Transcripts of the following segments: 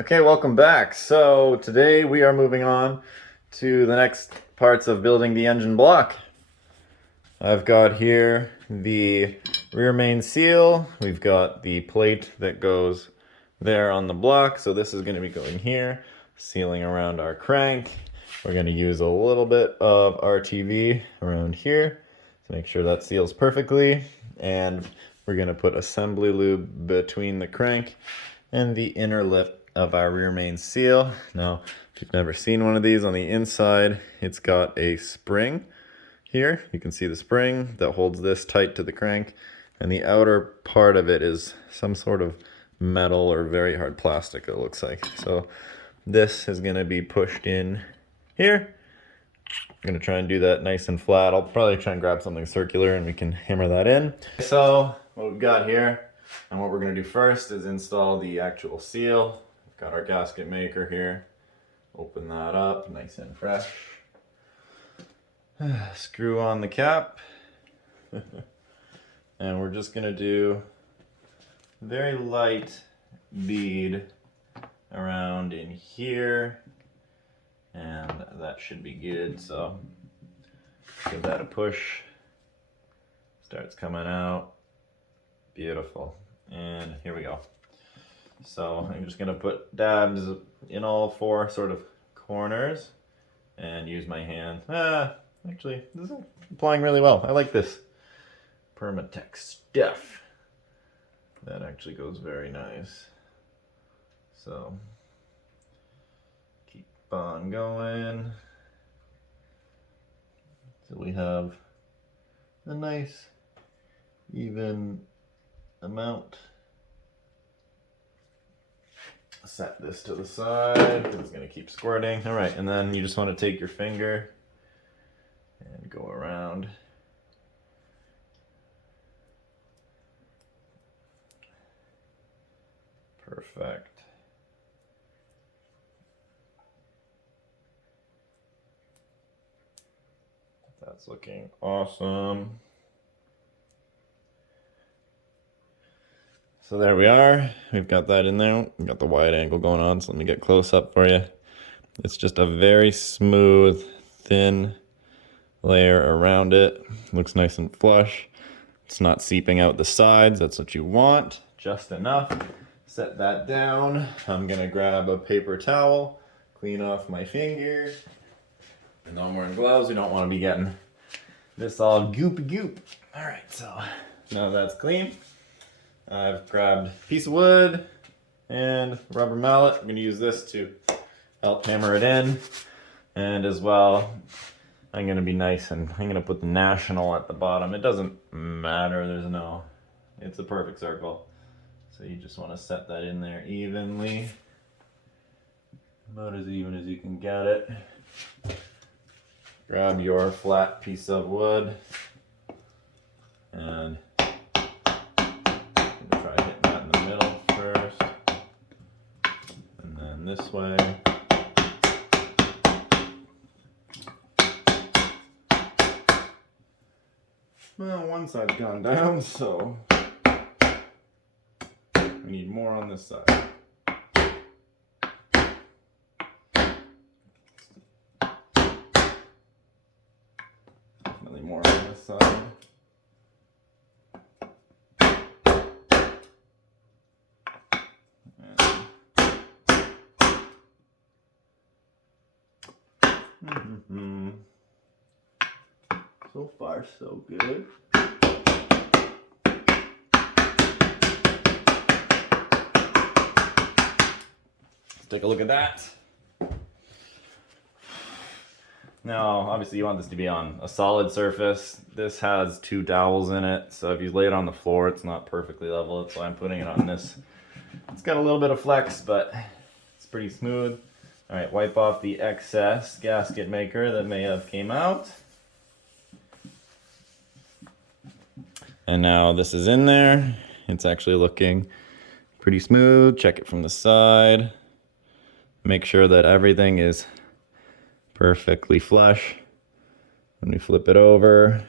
Okay, welcome back. So today we are moving on to the next parts of building the engine block. I've got here the rear main seal. We've got the plate that goes there on the block. So this is going to be going here, sealing around our crank. We're going to use a little bit of RTV around here to make sure that seals perfectly. And we're going to put assembly lube between the crank and the inner lip of our rear main seal. Now, if you've never seen one of these, on the inside, it's got a spring here. You can see the spring that holds this tight to the crank, and the outer part of it is some sort of metal or very hard plastic, it looks like. So this is going to be pushed in here. I'm going to try and do that nice and flat. I'll probably try and grab something circular and we can hammer that in. So what we've got here, and what we're going to do first is install the actual seal. We've got our gasket maker here. Open that up, nice and fresh. Screw on the cap. And we're just going to do very light bead around in here. And that should be good. So give that a push. Starts coming out. Beautiful. And here we go. So I'm just going to put dabs in all four sort of corners and use my hand. Actually, this is applying really well. I like this Permatex stuff. That actually goes very nice. So keep on going. So we have a nice even amount. Set this to the side because it's going to keep squirting. All right, and then you just want to take your finger and go around. Perfect. That's looking awesome. So there we are. We've got that in there. We've got the wide angle going on, so let me get close up for you. It's just a very smooth, thin layer around it. Looks nice and flush. It's not seeping out the sides. That's what you want. Just enough. Set that down. I'm gonna grab a paper towel, clean off my fingers. And I'm wearing gloves. We don't want to be getting this all goop. All right, so now that's clean. I've grabbed a piece of wood and rubber mallet. I'm going to use this to help hammer it in. And as well, I'm going to be nice and I'm going to put the national at the bottom. It doesn't matter. It's a perfect circle. So you just want to set that in there evenly. About as even as you can get it. Grab your flat piece of wood and try hitting that in the middle first, and then this way. Well, one side's gone down, so we need more on this side. Definitely more on this side. So far, so good. Let's take a look at that. Now, obviously you want this to be on a solid surface. This has two dowels in it, so if you lay it on the floor, it's not perfectly level. That's why I'm putting it on this. It's got a little bit of flex, but it's pretty smooth. All right, wipe off the excess gasket maker that may have came out. And now this is in there. It's actually looking pretty smooth. Check it from the side. Make sure that everything is perfectly flush. When we flip it over,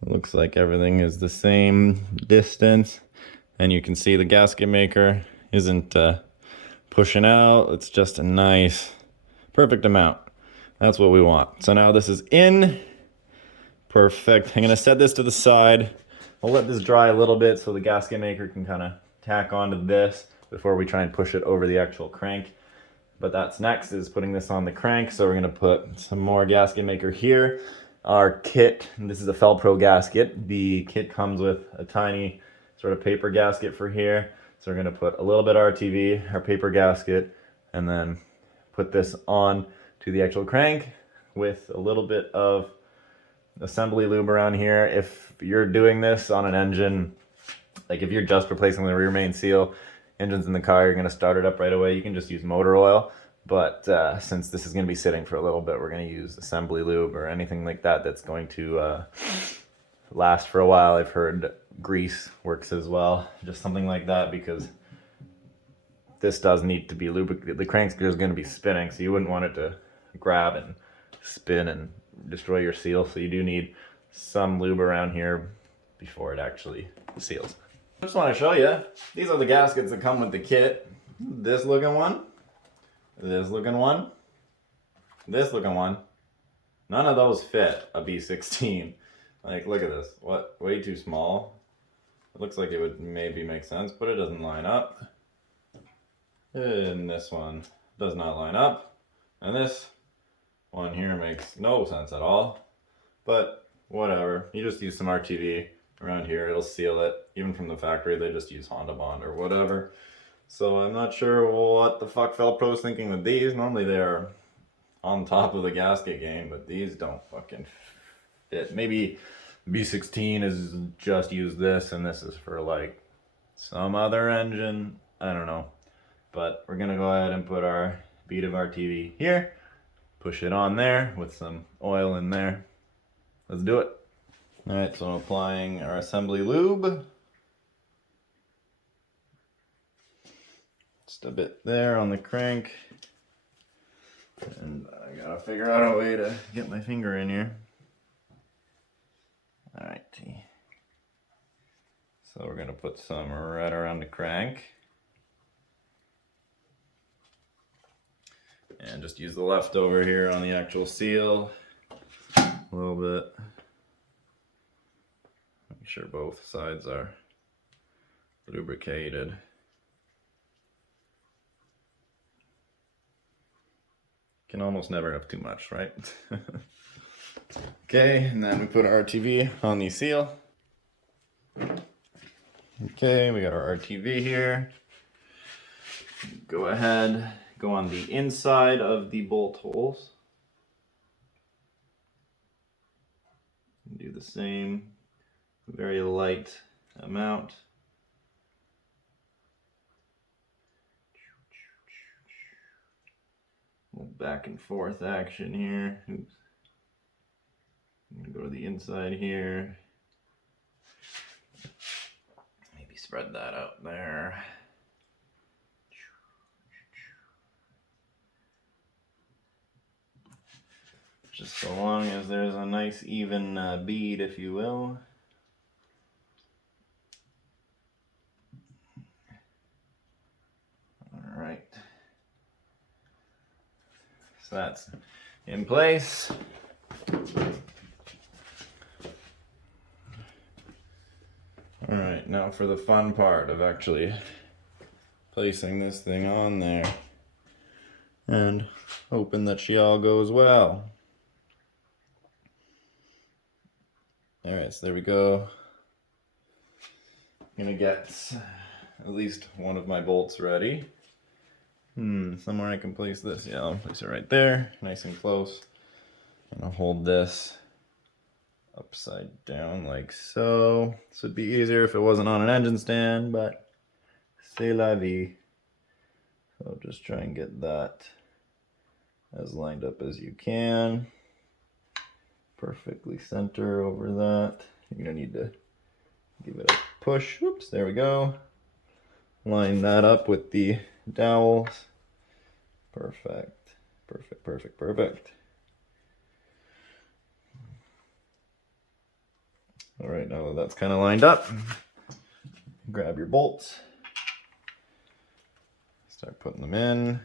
it looks like everything is the same distance. And you can see the gasket maker isn't pushing out. It's just a nice, perfect amount. That's what we want. So now this is in. Perfect. I'm gonna set this to the side. I'll let this dry a little bit so the gasket maker can kind of tack onto this before we try and push it over the actual crank. But that's next, is putting this on the crank. So we're gonna put some more gasket maker here. Our kit, this is a Felpro gasket. The kit comes with a tiny sort of paper gasket for here. So we're gonna put a little bit of RTV, our paper gasket, and then put this on to the actual crank with a little bit of assembly lube around here. If you're doing this on an engine, like if you're just replacing the rear main seal, engines in the car, you're gonna start it up right away, you can just use motor oil. But since this is gonna be sitting for a little bit, we're gonna use assembly lube or anything like that that's going to last for a while. I've heard grease works as well, just something like that, because this does need to be lubricated. The crank screw is gonna be spinning, so you wouldn't want it to grab and spin and destroy your seal. So you do need some lube around here before it actually seals. I just want to show you, these are the gaskets that come with the kit. This looking one, this looking one, this looking one. None of those fit a B16. Like, look at this. What? Way too small. It looks like it would maybe make sense, but it doesn't line up. And this one does not line up. And this one here makes no sense at all. But whatever. You just use some RTV around here. It'll seal it. Even from the factory, they just use Honda Bond or whatever. So I'm not sure what the fuck Felpro's thinking with these. Normally they're on top of the gasket game, but these don't fucking fit. Maybe B16 is just use this, and this is for like some other engine. I don't know. But we're gonna go ahead and put our bead of RTV here. Push it on there with some oil in there. Let's do it. All right, so I'm applying our assembly lube. Just a bit there on the crank. And I gotta figure out a way to get my finger in here. All right. So we're gonna put some right around the crank. And just use the leftover here on the actual seal. A little bit. Make sure both sides are lubricated. Can almost never have too much, right? Okay, and then we put our RTV on the seal. Okay, we got our RTV here. Go ahead, go on the inside of the bolt holes. Do the same, very light amount. Back and forth action here. Oops. I'm gonna go to the inside here. Maybe spread that out there. Just so long as there's a nice even bead, if you will. All right. So that's in place. All right, now for the fun part of actually placing this thing on there and hoping that she all goes well. All right, so there we go. I'm gonna get at least one of my bolts ready. Somewhere I can place this. Yeah, I'll place it right there, nice and close. And I'll hold this upside down like so. This would be easier if it wasn't on an engine stand, but c'est la vie. So I'll just try and get that as lined up as you can. Perfectly center over that. You're gonna need to give it a push. Oops, there we go. Line that up with the dowels. Perfect, perfect, perfect, perfect. All right, now that that's kind of lined up, grab your bolts. Start putting them in.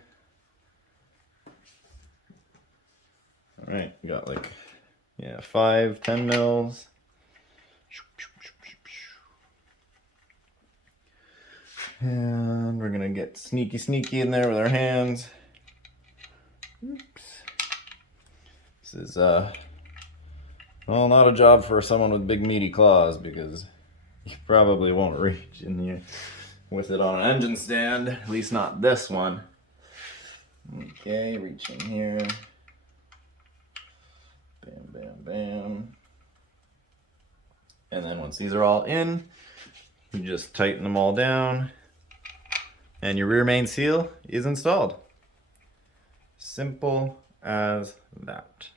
All right, we got like, yeah, 5, 10 mils. And we're gonna get sneaky in there with our hands. Oops. This is, well, not a job for someone with big meaty claws, because you probably won't reach in here with it on an engine stand, at least not this one. Okay, reach in here. Bam, bam, bam. And then once these are all in, you just tighten them all down, and your rear main seal is installed. Simple as that.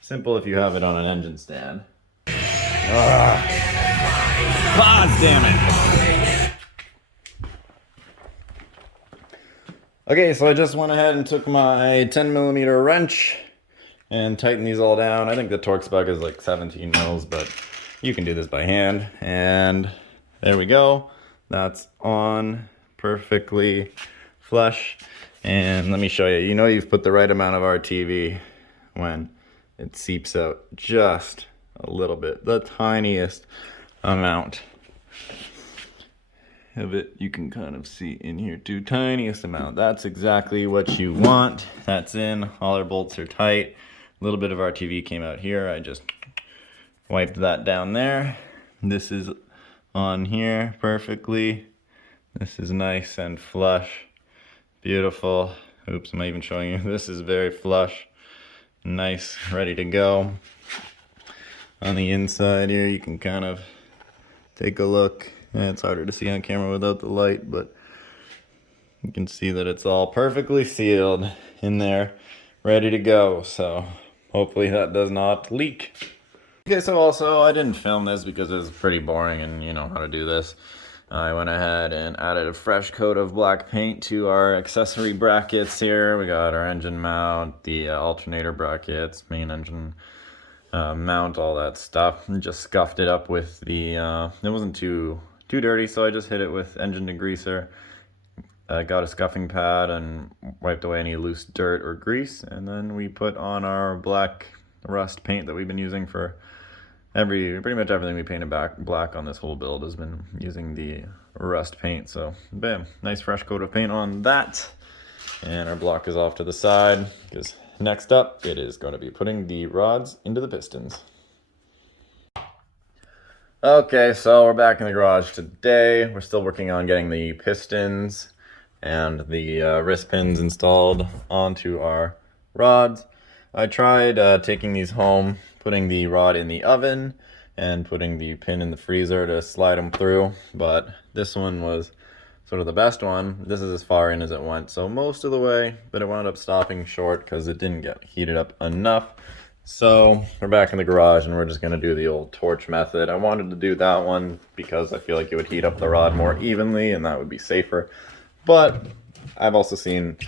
Simple if you have it on an engine stand. God damn it! Okay, so I just went ahead and took my 10mm wrench and tightened these all down. I think the torque spec is like 17 mils, but you can do this by hand. And there we go. That's on perfectly flush. And let me show you. You know you've put the right amount of RTV when it seeps out just a little bit, the tiniest amount of it. You can kind of see in here too, tiniest amount. That's exactly what you want. That's in. All our bolts are tight. A little bit of RTV came out here. I just wiped that down there. This is on here perfectly. This is nice and flush. Beautiful. Oops, am I even showing you? This is very flush. Nice, ready to go. On the inside here, you can kind of take a look. It's harder to see on camera without the light, but you can see that it's all perfectly sealed in there, ready to go. So hopefully that does not leak. Okay, so also I didn't film this because it was pretty boring and you know how to do this. I went ahead and added a fresh coat of black paint to our accessory brackets here. We got our engine mount, the alternator brackets, main engine mount, all that stuff. And just scuffed it up with the, it wasn't too dirty, so I just hit it with engine degreaser. Got a scuffing pad and wiped away any loose dirt or grease. And then we put on our black rust paint that we've been using for pretty much everything we painted black on this whole build has been using the rust paint. So bam, nice fresh coat of paint on that. And our block is off to the side because next up it is going to be putting the rods into the pistons. Okay, so we're back in the garage today. We're still working on getting the pistons and the wrist pins installed onto our rods. I tried taking these home, putting the rod in the oven and putting the pin in the freezer to slide them through, but this one was sort of the best one. This is as far in as it went, so most of the way, but it wound up stopping short because it didn't get heated up enough. So we're back in the garage and we're just going to do the old torch method. I wanted to do that one because I feel like it would heat up the rod more evenly and that would be safer, but I've also seen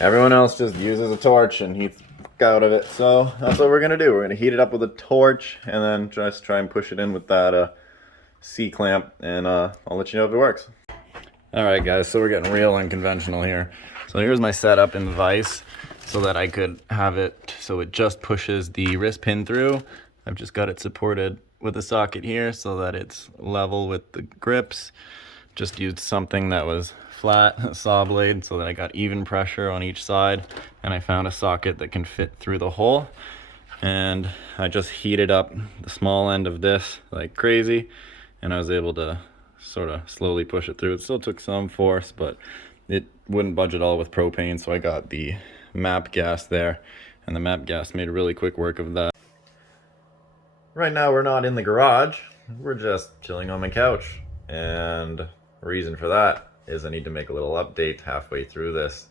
everyone else just uses a torch and heats out of it, so that's what we're gonna do. We're gonna heat it up with a torch and then just try and push it in with that C-clamp, and I'll let you know if it works. Alright guys, so we're getting real unconventional here. So here's my setup in vise so that I could have it so it just pushes the wrist pin through. I've just got it supported with a socket here so that it's level with the grips. Just used something that was flat, saw blade, so that I got even pressure on each side, and I found a socket that can fit through the hole. And I just heated up the small end of this like crazy, and I was able to sort of slowly push it through. It still took some force, but it wouldn't budge at all with propane, so I got the MAP gas there, and the MAP gas made really quick work of that. Right now we're not in the garage, we're just chilling on my couch, and the reason for that is I need to make a little update halfway through this.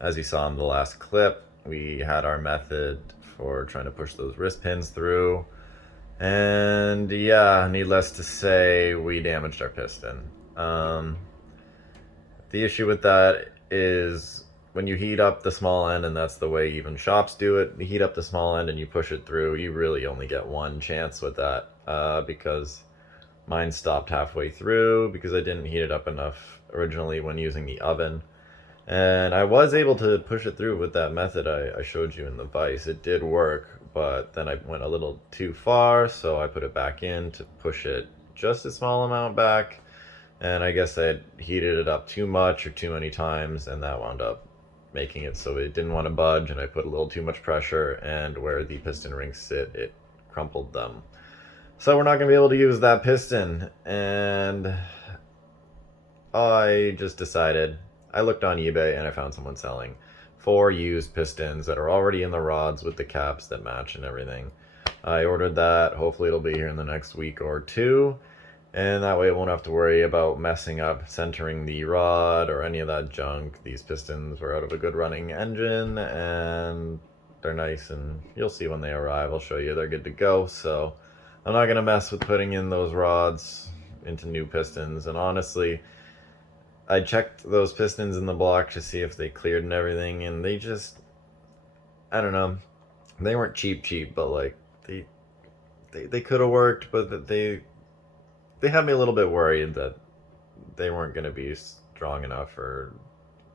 As you saw in the last clip, we had our method for trying to push those wrist pins through, and yeah, needless to say, we damaged our piston. The issue with that is when you heat up the small end, and that's the way even shops do it, you heat up the small end and you push it through, you really only get one chance with that, because mine stopped halfway through because I didn't heat it up enough originally when using the oven. And I was able to push it through with that method I showed you in the vise. It did work, but then I went a little too far, so I put it back in to push it just a small amount back. And I guess I had heated it up too much or too many times, and that wound up making it so it didn't want to budge, and I put a little too much pressure, and where the piston rings sit, it crumpled them. So we're not going to be able to use that piston, and I just decided, I looked on eBay and I found someone selling 4 used pistons that are already in the rods with the caps that match and everything. I ordered that. Hopefully it'll be here in the next week or 2, and that way I won't have to worry about messing up centering the rod or any of that junk. These pistons were out of a good running engine, and they're nice, and you'll see when they arrive. I'll show you they're good to go, so I'm not going to mess with putting in those rods into new pistons. And honestly, I checked those pistons in the block to see if they cleared and everything, and they just, I don't know, they weren't cheap, but like they could have worked, but they had me a little bit worried that they weren't going to be strong enough or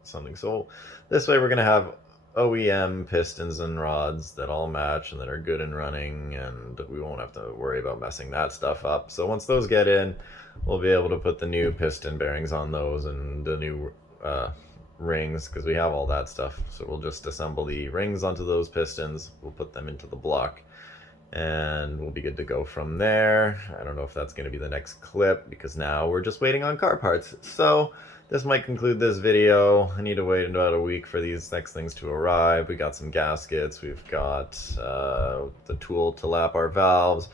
something. So this way we're going to have OEM pistons and rods that all match and that are good and running, and we won't have to worry about messing that stuff up. So once those get in, we'll be able to put the new piston bearings on those and the new rings, because we have all that stuff. So we'll just assemble the rings onto those pistons, we'll put them into the block, and we'll be good to go from there. I don't know if that's going to be the next clip, because now we're just waiting on car parts. So this might conclude this video. I need to wait about a week for these next things to arrive. We got some gaskets, we've got the tool to lap our valves,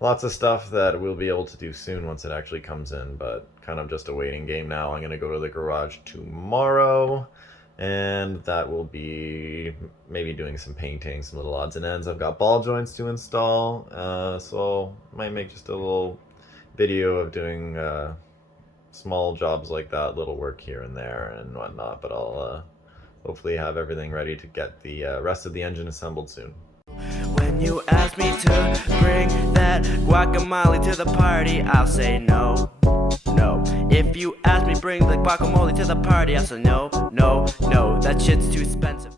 lots of stuff that we'll be able to do soon once it actually comes in, but kind of just a waiting game now. I'm going to go to the garage tomorrow, and that will be maybe doing some painting, some little odds and ends. I've got ball joints to install, so I might make just a little video of doing small jobs like that, little work here and there and whatnot, but I'll hopefully have everything ready to get the rest of the engine assembled soon. When you ask me to bring that guacamole to the party, I'll say no. If you ask me bring the guacamole to the party, I'll say no, that shit's too expensive.